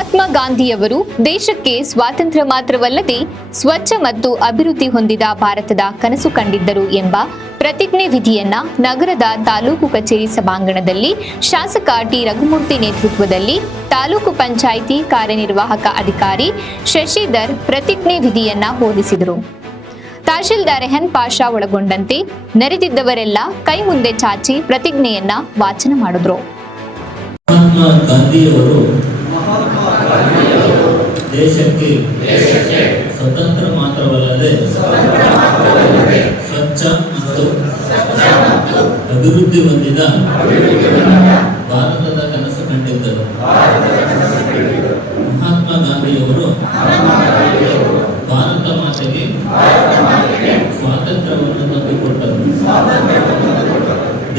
ಮಹಾತ್ಮ ಗಾಂಧಿಯವರು ದೇಶಕ್ಕೆ ಸ್ವಾತಂತ್ರ್ಯ ಮಾತ್ರವಲ್ಲದೆ ಸ್ವಚ್ಛ ಮತ್ತು ಅಭಿವೃದ್ಧಿ ಹೊಂದಿದ ಭಾರತದ ಕನಸು ಕಂಡಿದ್ದರು ಎಂಬ ಪ್ರತಿಜ್ಞೆ ವಿಧಿಯನ್ನ ನಗರದ ತಾಲೂಕು ಕಚೇರಿ ಸಭಾಂಗಣದಲ್ಲಿ ಶಾಸಕ ಟಿ ರಘುಮೂರ್ತಿ ನೇತೃತ್ವದಲ್ಲಿ ತಾಲೂಕು ಪಂಚಾಯಿತಿ ಕಾರ್ಯನಿರ್ವಾಹಕ ಅಧಿಕಾರಿ ಶಶಿಧರ್ ಪ್ರತಿಜ್ಞೆ ವಿಧಿಯನ್ನ ಬೋಧಿಸಿದರು. ತಹಶೀಲ್ದಾರ್ ಎನ್ ಪಾಷಾ ಒಳಗೊಂಡಂತೆ ನೆರೆದಿದ್ದವರೆಲ್ಲ ಕೈ ಮುಂದೆ ಚಾಚಿ ಪ್ರತಿಜ್ಞೆಯನ್ನ ವಾಚನ ಮಾಡಿದ್ರು. ಮಹಾತ್ಮ ಗಾಂಧಿಯವರು ದೇಶಕ್ಕೆ ಸ್ವತಂತ್ರ ಮಾತ್ರವಲ್ಲದೆ ಸ್ವಚ್ಛ ಮತ್ತು ಅಭಿವೃದ್ಧಿ ಹೊಂದಿದ ಭಾರತದ ಕನಸು ಕಂಡಿದ್ದರು. ಮಹಾತ್ಮ ಗಾಂಧಿಯವರು ಭಾರತ ಮಾತೆಗೆ ಸ್ವಾತಂತ್ರ್ಯವನ್ನು ತಂದುಕೊಟ್ಟರು.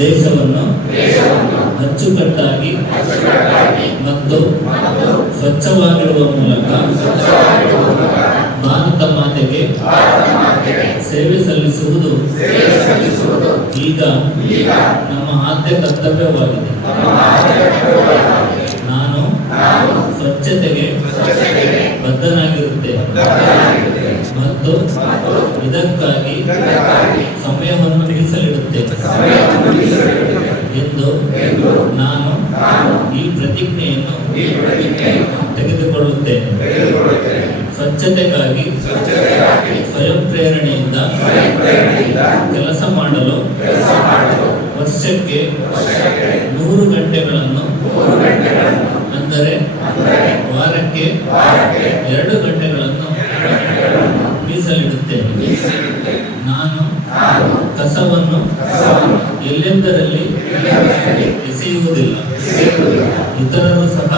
ದೇಶವನ್ನು ಅಚ್ಚುಕಟ್ಟಾಗಿ ಮತ್ತು ಸ್ವಚ್ಛವಾಗಿರುವ ಮೂಲಕ ಭಾರತ ಮಾತೆಗೆ ಸೇವೆ ಸಲ್ಲಿಸುವುದು ಈಗ ನಮ್ಮ ಆದ್ಯ ಕರ್ತವ್ಯವಾಗಿದೆ. ನಾನು ಸ್ವಚ್ಛತೆಗೆ ಬದ್ಧನಾಗಿರುತ್ತೇನೆ ಮತ್ತು ಇದಕ್ಕಾಗಿ ಸಮಯವನ್ನು ಮೀಸಲಿಡುತ್ತೇನೆ ಎಂದು ನಾನು ಈ ಪ್ರತಿಜ್ಞೆಯನ್ನು ತೆಗೆದುಕೊಳ್ಳುತ್ತೇನೆ. ಸ್ವಚ್ಛತೆಗಾಗಿ ಸ್ವಯಂ ಪ್ರೇರಣೆಯಿಂದ ಕೆಲಸ ಮಾಡಲು ವರ್ಷಕ್ಕೆ 100 ಗಂಟೆಗಳನ್ನು ಅಂದರೆ ವಾರಕ್ಕೆ 2 ಗಂಟೆಗಳನ್ನು ಮೀಸಲಿಡುತ್ತೇನೆ. ನಾನು ಕಸವನ್ನು ಎಲ್ಲೆಂದರಲ್ಲಿ ಎಸೆಯುವುದಿಲ್ಲ. ಇತರರು ಸಹ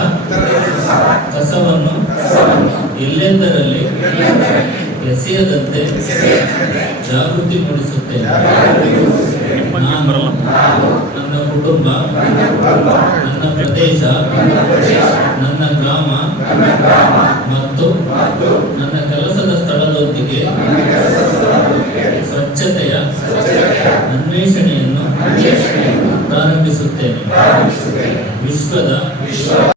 ಕಸವನ್ನು ಎಲ್ಲೆಂದರಲ್ಲಿ ಎಸೆಯದಂತೆ ಜಾಗೃತಿ ಮೂಡಿಸುತ್ತೇನೆ. ನಾನು ನನ್ನ ಕುಟುಂಬ, ನನ್ನ ಪ್ರದೇಶ, ನನ್ನ ಗ್ರಾಮ ಮತ್ತು ನನ್ನ